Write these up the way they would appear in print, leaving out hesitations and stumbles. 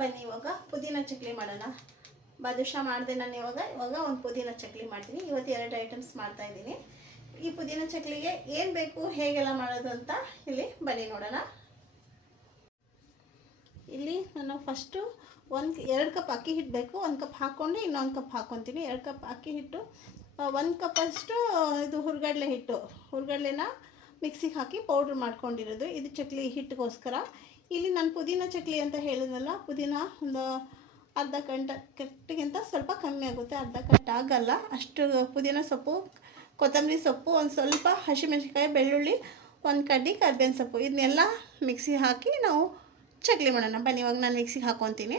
ಬನ್ನಿ ಇವಾಗ ಪುದೀನ ಚಕ್ಲಿ ಮಾಡೋಣ. ಬಾದುಷಾ ಮಾಡಿದೆ ನಾನು. ಇವಾಗ ಒಂದು ಪುದೀನ ಚಕ್ಲಿ ಮಾಡ್ತೀನಿ. ಇವತ್ತು 2 ಐಟಮ್ಸ್ ಮಾಡ್ತಾ ಇದ್ದೀನಿ. ಈ ಪುದೀನ ಚಕ್ಲಿಗೆ ಏನು ಬೇಕು, ಹೇಗೆಲ್ಲ ಮಾಡೋದು ಅಂತ ಇಲ್ಲಿ ಬನ್ನಿ ನೋಡೋಣ. ಇಲ್ಲಿ ನಾನು ಫಸ್ಟು 2 ಕಪ್ ಅಕ್ಕಿ ಹಿಟ್ಟು ಬೇಕು. 1 ಕಪ್ ಹಾಕ್ಕೊಂಡು ಇನ್ನೊಂದು ಕಪ್ ಹಾಕ್ಕೊತೀನಿ. 2 ಕಪ್ ಅಕ್ಕಿ ಹಿಟ್ಟು, 1 ಕಪ್ಪಷ್ಟು ಇದು ಹುರ್ಗಡ್ಲೆನ ಮಿಕ್ಸಿಗೆ ಹಾಕಿ ಪೌಡ್ರ್ ಮಾಡ್ಕೊಂಡಿರೋದು. ಇದು ಚಕ್ಲಿ ಹಿಟ್ಟಿಗೋಸ್ಕರ. ಇಲ್ಲಿ ನಾನು ಪುದೀನ ಚಕ್ಲಿ ಅಂತ ಹೇಳಿದ್ನಲ್ಲ, ಪುದೀನ ಒಂದು ಅರ್ಧ ಕಟ್ಟಿಗಿಂತ ಸ್ವಲ್ಪ ಕಮ್ಮಿ ಆಗುತ್ತೆ. ಅರ್ಧ ಕಟ್ ಆಗಲ್ಲ ಅಷ್ಟು. ಪುದೀನ ಸೊಪ್ಪು, ಕೊತ್ತಂಬರಿ ಸೊಪ್ಪು, ಒಂದು ಸ್ವಲ್ಪ ಹಸಿಮೆಣಸಿನ್ಕಾಯಿ, ಬೆಳ್ಳುಳ್ಳಿ, 1 ಕಡ್ಡಿ ಕರ್ಬೇವಿನ ಸೊಪ್ಪು, ಇದನ್ನೆಲ್ಲ ಮಿಕ್ಸಿಗೆ ಹಾಕಿ ನಾವು ಚಕ್ಲಿ ಮಾಡೋಣ. ಬನ್ನಿ ಇವಾಗ ನಾನು ಮಿಕ್ಸಿಗೆ ಹಾಕ್ಕೊತೀನಿ.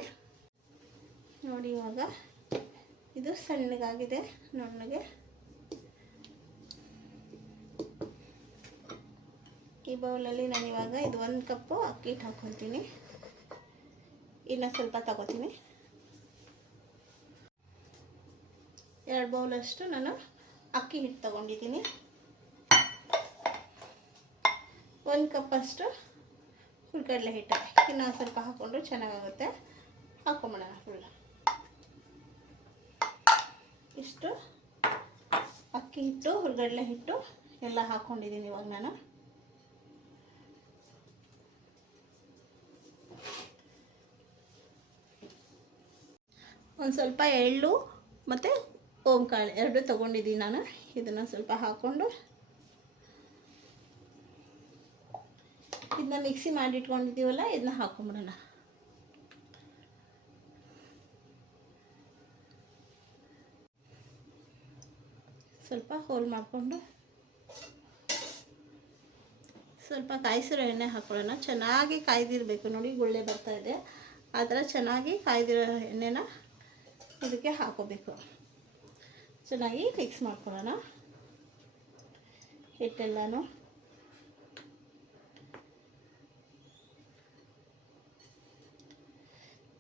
ನೋಡಿ ಇವಾಗ ಇದು ಸಣ್ಣಗಾಗಿದೆ ನುಣ್ಣಗೆ. ಈ ಬೌಲಲ್ಲಿ ನಾನು ಇವಾಗ ಇದು 1 ಕಪ್ಪು ಅಕ್ಕಿ ಹಿಟ್ಟು ಹಾಕ್ಕೊತೀನಿ. ಇನ್ನು ಸ್ವಲ್ಪ ತಗೋತೀನಿ. 2 ಬೌಲಷ್ಟು ನಾನು ಅಕ್ಕಿ ಹಿಟ್ಟು ತಗೊಂಡಿದ್ದೀನಿ. 1 ಕಪ್ಪಷ್ಟು ಹುರ್ಗಡ್ಲೆ ಹಿಟ್ಟು. ಇನ್ನು ಸ್ವಲ್ಪ ಹಾಕ್ಕೊಂಡ್ರೆ ಚೆನ್ನಾಗಾಗುತ್ತೆ. ಹಾಕ್ಕೊಂಬಿಡೋಣ ಫುಲ್. ಇಷ್ಟು ಅಕ್ಕಿ ಹಿಟ್ಟು, ಹುರ್ಗಡ್ಲೆ ಹಿಟ್ಟು ಎಲ್ಲ ಹಾಕ್ಕೊಂಡಿದ್ದೀನಿ ಇವಾಗ ನಾನು. ಒಂದು ಸ್ವಲ್ಪ ಎಳ್ಳು ಮತ್ತು ಓಂಕಾಳು 2 ತೊಗೊಂಡಿದ್ದೀನಿ ನಾನು. ಇದನ್ನು ಸ್ವಲ್ಪ ಹಾಕ್ಕೊಂಡು ಇದನ್ನ ಮಿಕ್ಸಿ ಮಾಡಿಟ್ಕೊಂಡಿದ್ದೀವಲ್ಲ, ಇದನ್ನ ಹಾಕ್ಕೊಂಬಿಡೋಣ. ಸ್ವಲ್ಪ ಹೋಲ್ ಮಾಡಿಕೊಂಡು ಸ್ವಲ್ಪ ಕಾಯಿಸಿರೋ ಎಣ್ಣೆ ಹಾಕ್ಕೊಳ್ಳೋಣ. ಚೆನ್ನಾಗಿ ಕಾಯ್ದಿರಬೇಕು. ನೋಡಿ ಗುಳ್ಳೆ ಬರ್ತಾ ಇದೆ. ಆ ಥರ ಚೆನ್ನಾಗಿ ಕಾಯ್ದಿರೋ ಎಣ್ಣೆನ ಇದಕ್ಕೆ ಹಾಕೋಬೇಕು. ಚೆನ್ನಾಗಿ ಮಿಕ್ಸ್ ಮಾಡ್ಕೊಳ್ಳೋಣ ಹಿಟ್ಟೆಲ್ಲನೂ.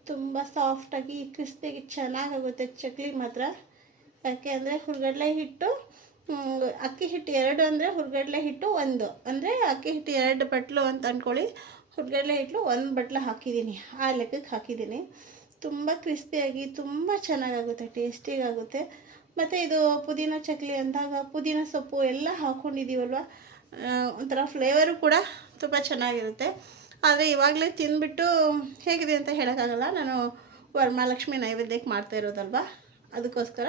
ತುಂಬ ಸಾಫ್ಟಾಗಿ ಕ್ರಿಸ್ಪಿಯಾಗಿ ಚೆನ್ನಾಗಾಗುತ್ತೆ ಚಕ್ಲಿ ಮಾತ್ರ. ಯಾಕೆ ಅಂದರೆ ಹುರ್ಗಡ್ಲೆ ಹಿಟ್ಟು, ಅಕ್ಕಿ ಹಿಟ್ಟು 2 ಅಂದರೆ ಹುರ್ಗಡ್ಲೆ ಹಿಟ್ಟು 1 ಅಂದರೆ ಅಕ್ಕಿ ಹಿಟ್ಟು 2 ಬಟ್ಲು ಅಂತ ಅಂದ್ಕೊಳ್ಳಿ. ಹುರ್ಗಡ್ಲೆ ಹಿಟ್ಟು 1 ಬಟ್ಲು ಹಾಕಿದ್ದೀನಿ. ಆ ಲೆಕ್ಕಕ್ಕೆ ಹಾಕಿದ್ದೀನಿ. ತುಂಬ ಕ್ರಿಸ್ಪಿಯಾಗಿ ತುಂಬ ಚೆನ್ನಾಗಾಗುತ್ತೆ, ಟೇಸ್ಟಿಗಾಗುತ್ತೆ. ಮತ್ತು ಇದು ಪುದೀನ ಚಕ್ಲಿ ಅಂದಾಗ ಪುದೀನ ಸೊಪ್ಪು ಎಲ್ಲ ಹಾಕ್ಕೊಂಡಿದ್ದೀವಲ್ವ, ಒಂಥರ ಫ್ಲೇವರು ಕೂಡ ತುಂಬ ಚೆನ್ನಾಗಿರುತ್ತೆ. ಆದರೆ ಇವಾಗಲೇ ತಿಂದ್ಬಿಟ್ಟು ಹೇಗಿದೆ ಅಂತ ಹೇಳೋಕ್ಕಾಗಲ್ಲ. ನಾನು ವರಮಹಾಲಕ್ಷ್ಮಿ ನೈವೇದ್ಯಕ್ಕೆ ಮಾಡ್ತಾ ಇರೋದಲ್ವ, ಅದಕ್ಕೋಸ್ಕರ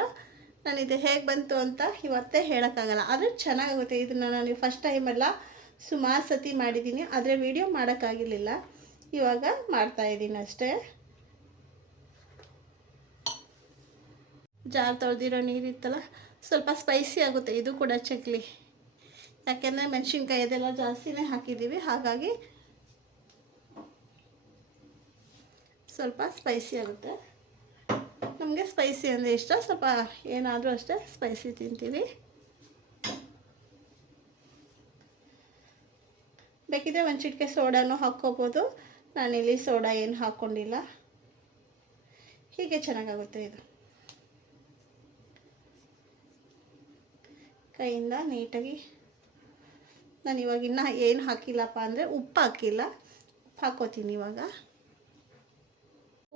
ನಾನು ಇದು ಹೇಗೆ ಬಂತು ಅಂತ ಇವತ್ತೇ ಹೇಳೋಕ್ಕಾಗಲ್ಲ. ಆದರೆ ಚೆನ್ನಾಗಾಗುತ್ತೆ. ಇದನ್ನು ನಾನು ಫಸ್ಟ್ ಟೈಮೆಲ್ಲ ಸುಮಾರು ಸತಿ ಮಾಡಿದ್ದೀನಿ, ಆದರೆ ವಿಡಿಯೋ ಮಾಡೋಕ್ಕಾಗಿರಲಿಲ್ಲ. ಇವಾಗ ಮಾಡ್ತಾಯಿದ್ದೀನಿ ಅಷ್ಟೇ. ಜಾರ್ ತೊಳೆದಿರೋ ನೀರಿತ್ತಲ್ಲ, ಸ್ವಲ್ಪ ಸ್ಪೈಸಿ ಆಗುತ್ತೆ ಇದು ಕೂಡ ಚಕ್ಲಿ. ಯಾಕೆಂದರೆ ಮೆಣಸಿನ್ಕಾಯಿ ಅದೆಲ್ಲ ಜಾಸ್ತಿನೇ ಹಾಕಿದ್ದೀವಿ, ಹಾಗಾಗಿ ಸ್ವಲ್ಪ ಸ್ಪೈಸಿ ಆಗುತ್ತೆ. ನಮಗೆ ಸ್ಪೈಸಿ ಅಂದರೆ ಇಷ್ಟ. ಸ್ವಲ್ಪ ಏನಾದರೂ ಅಷ್ಟೇ ಸ್ಪೈಸಿ ತಿಂತೀವಿ. ಬೇಕಿದ್ರೆ 1 ಚಿಟಿಕೆ ಸೋಡಾನು ಹಾಕ್ಕೋಬೋದು. ನಾನಿಲ್ಲಿ ಸೋಡಾ ಏನು ಹಾಕ್ಕೊಂಡಿಲ್ಲ. ಹೀಗೆ ಚೆನ್ನಾಗಾಗುತ್ತೆ ಇದು. ಕೈಯಿಂದ ನೀಟಾಗಿ ನಾನು ಇವಾಗ ಇನ್ನೂ ಏನು ಹಾಕಿಲ್ಲಪ್ಪ ಅಂದರೆ ಉಪ್ಪು ಹಾಕಿಲ್ಲ. ಉಪ್ಪು ಹಾಕ್ಕೋತೀನಿ ಇವಾಗ.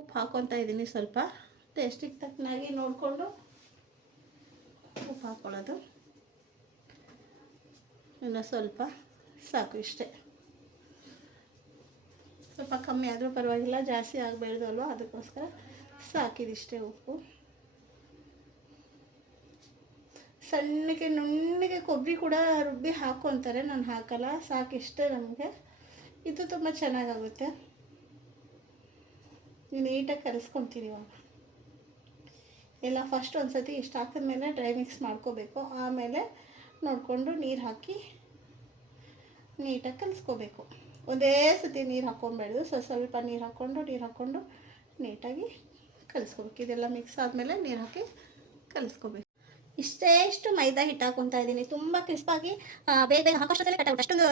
ಉಪ್ಪು ಹಾಕ್ಕೊತಾ ಇದ್ದೀನಿ. ಸ್ವಲ್ಪ ಟೇಸ್ಟಿಗೆ ತಕ್ಕನಾಗಿ ನೋಡಿಕೊಂಡು ಉಪ್ಪು ಹಾಕ್ಕೊಳ್ಳೋದು. ಇನ್ನು ಸ್ವಲ್ಪ ಸಾಕು, ಇಷ್ಟೇ. ಸ್ವಲ್ಪ ಕಮ್ಮಿ ಆದರೂ ಪರವಾಗಿಲ್ಲ, ಜಾಸ್ತಿ ಆಗಬೇಡ್ದು ಅಲ್ವ, ಅದಕ್ಕೋಸ್ಕರ ಸಾಕಿದಿಷ್ಟೇ ಉಪ್ಪು. ಸಣ್ಣಕ್ಕೆ ನುಣ್ಣಗೆ ಕೊಬ್ಬರಿ ಕೂಡ ರುಬ್ಬಿ ಹಾಕ್ಕೊತಾರೆ, ನಾನು ಹಾಕಲ್ಲ. ಸಾಕಿಷ್ಟೇ ನಮಗೆ. ಇದು ತುಂಬ ಚೆನ್ನಾಗಾಗುತ್ತೆ. ನೀಟಾಗಿ ಕಲಿಸ್ಕೊತೀನಿ ಇವಾಗ ಎಲ್ಲ. ಫಸ್ಟ್ ಒಂದು ಸತಿ ಇಷ್ಟು ಹಾಕಿದ್ಮೇಲೆ ಡ್ರೈ ಮಿಕ್ಸ್ ಮಾಡ್ಕೋಬೇಕು. ಆಮೇಲೆ ನೋಡಿಕೊಂಡು ನೀರು ಹಾಕಿ ನೀಟಾಗಿ ಕಲಿಸ್ಕೋಬೇಕು. ಒಂದೇ ಸತಿ ನೀರು ಹಾಕ್ಕೊಬೇಡ್ದು. ಸ್ವಲ್ಪ ನೀರು ಹಾಕ್ಕೊಂಡು ನೀಟಾಗಿ ಕಲಿಸ್ಕೋಬೇಕು. ಇದೆಲ್ಲ ಮಿಕ್ಸ್ ಆದಮೇಲೆ ನೀರು ಹಾಕಿ ಕಲಿಸ್ಕೋಬೇಕು. ಇಷ್ಟು ಮೈದಾ ಹಿಟ್ಟು ಹಾಕ್ಕೊತಾ ಇದ್ದೀನಿ. ತುಂಬ ಕ್ರಿಸ್ಪಾಗಿ ಬೇಗ ಬೇಗ ಹಾಕೋಷ್ಟೇ ಕಟ್ಟಾಗುತ್ತೆ. ಅಷ್ಟೊಂದು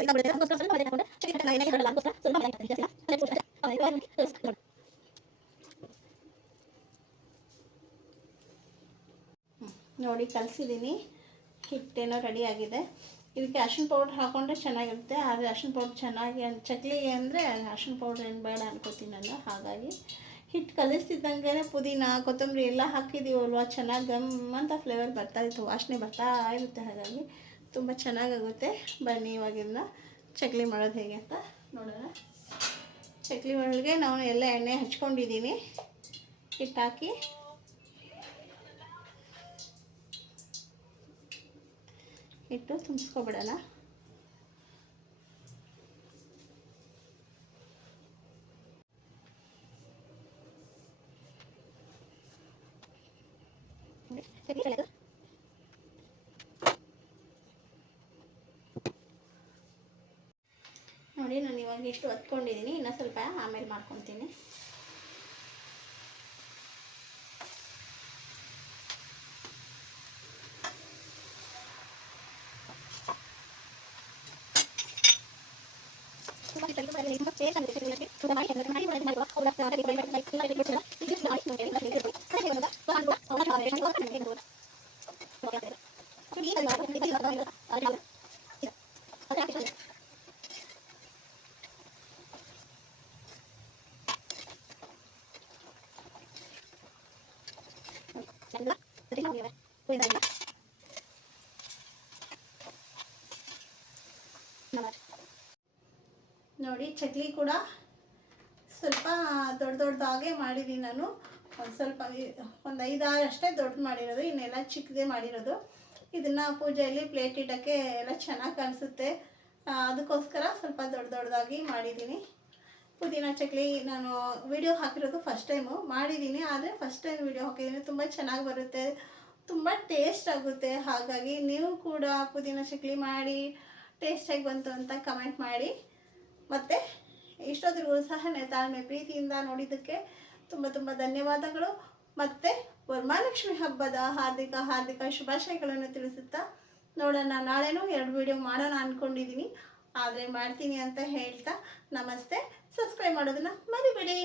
ನೋಡಿ ಕಲಿಸಿದ್ದೀನಿ. ಹಿಟ್ಟೇನೋ ರೆಡಿ ಆಗಿದೆ. ಇದಕ್ಕೆ ಅರಿಶಿನ ಪೌಡ್ರ್ ಹಾಕ್ಕೊಂಡ್ರೆ ಚೆನ್ನಾಗಿರುತ್ತೆ. ಆದರೆ ಅರಿಶಿನ ಪೌಡ್ರ್ ಚೆನ್ನಾಗಿ ಚಕ್ಲಿಗೆ ಅಂದರೆ ಅರಿಶಿನ ಪೌಡ್ರ್ ಏನು ಬೇಡ ಅನ್ಕೋತೀನಿ ನಾನು. ಹಾಗಾಗಿ ಹಿಟ್ಟು ಕಲಿಸ್ತಿದ್ದಂಗೆ ಪುದೀನ ಕೊತ್ತಂಬರಿ ಎಲ್ಲ ಹಾಕಿದ್ದೀವಲ್ವ, ಚೆನ್ನಾಗಿ ಗಮ್ ಅಂತ ಫ್ಲೇವರ್ ಬರ್ತಾಯಿತ್ತು, ವಾಸನೆ ಬರ್ತಾ ಇರುತ್ತೆ. ಹಾಗಾಗಿ ತುಂಬ ಚೆನ್ನಾಗಾಗುತ್ತೆ. ಬನ್ನಿ ಇವಾಗಿನ್ನ ಚಕ್ಲಿ ಮಾಡೋದು ಹೇಗೆ ಅಂತ ನೋಡೋಣ. ಚಕ್ಲಿ ಒಳಗೆ ನಾನು ಎಲ್ಲ ಎಣ್ಣೆ ಹಚ್ಕೊಂಡಿದ್ದೀನಿ. ಹಿಟ್ಟು ಹಾಕಿ ಹಿಟ್ಟು ತುಂಬಿಸ್ಕೊಬಿಡೋಣ. ನೋಡಿ, ನಾನು ಇವಾಗ ಇಷ್ಟು ಹೊತ್ಕೊಂಡಿದ್ದೀನಿ, ಇನ್ನೂ ಸ್ವಲ್ಪ ಆಮೇಲೆ ಮಾಡ್ಕೊತೀನಿ. ನೋಡಿ, ಚಕ್ಲಿ ಕೂಡ ಸ್ವಲ್ಪ ದೊಡ್ಡದಾಗೆ ಮಾಡಿದ್ದೀನಿ ನಾನು. ಸ್ವಲ್ಪ ಒಂದು 5-6 ಅಷ್ಟೇ ದೊಡ್ಡದು ಮಾಡಿರೋದು, ಇನ್ನೆಲ್ಲ ಚಿಕ್ಕದೇ ಮಾಡಿರೋದು. ಇದನ್ನು ಪೂಜೆಯಲ್ಲಿ ಪ್ಲೇಟ್ ಇಡೋಕ್ಕೆ ಎಲ್ಲ ಚೆನ್ನಾಗಿ ಕಾಣಿಸುತ್ತೆ, ಅದಕ್ಕೋಸ್ಕರ ಸ್ವಲ್ಪ ದೊಡ್ಡದಾಗಿ ಮಾಡಿದ್ದೀನಿ. ಪುದೀನ ಚಕ್ಲಿ ನಾನು ವಿಡಿಯೋ ಹಾಕಿರೋದು ಫಸ್ಟ್ ಟೈಮು ಮಾಡಿದ್ದೀನಿ, ಆದರೆ ಫಸ್ಟ್ ಟೈಮ್ ವಿಡಿಯೋ ಹಾಕಿದ್ದೀನಿ. ತುಂಬ ಚೆನ್ನಾಗಿ ಬರುತ್ತೆ, ತುಂಬ ಟೇಸ್ಟ್ ಆಗುತ್ತೆ. ಹಾಗಾಗಿ ನೀವು ಕೂಡ ಪುದೀನ ಚಕ್ಲಿ ಮಾಡಿ ಟೇಸ್ಟಾಗಿ ಬಂತು ಅಂತ ಕಮೆಂಟ್ ಮಾಡಿ. ಮತ್ತು ಇಷ್ಟೊತ್ತಿಗೂ ಸಹ ತಾಳ್ಮೆ ಪ್ರೀತಿಯಿಂದ ನೋಡಿದ್ದಕ್ಕೆ ತುಂಬ ಧನ್ಯವಾದಗಳು. ಮತ್ತು ವರಮಹಾಲಕ್ಷ್ಮಿ ಹಬ್ಬದ ಹಾರ್ದಿಕ ಶುಭಾಶಯಗಳನ್ನು ತಿಳಿಸುತ್ತಾ, ನೋಡೋಣ ನಾಳೆನೂ 2 ವಿಡಿಯೋ ಮಾಡೋಣ ಅಂದ್ಕೊಂಡಿದ್ದೀನಿ, ಆದರೆ ಮಾಡ್ತೀನಿ ಅಂತ ಹೇಳ್ತಾ ನಮಸ್ತೆ. ಸಬ್ಸ್ಕ್ರೈಬ್ ಮಾಡೋದನ್ನು ಮರಿಬೇಡಿ.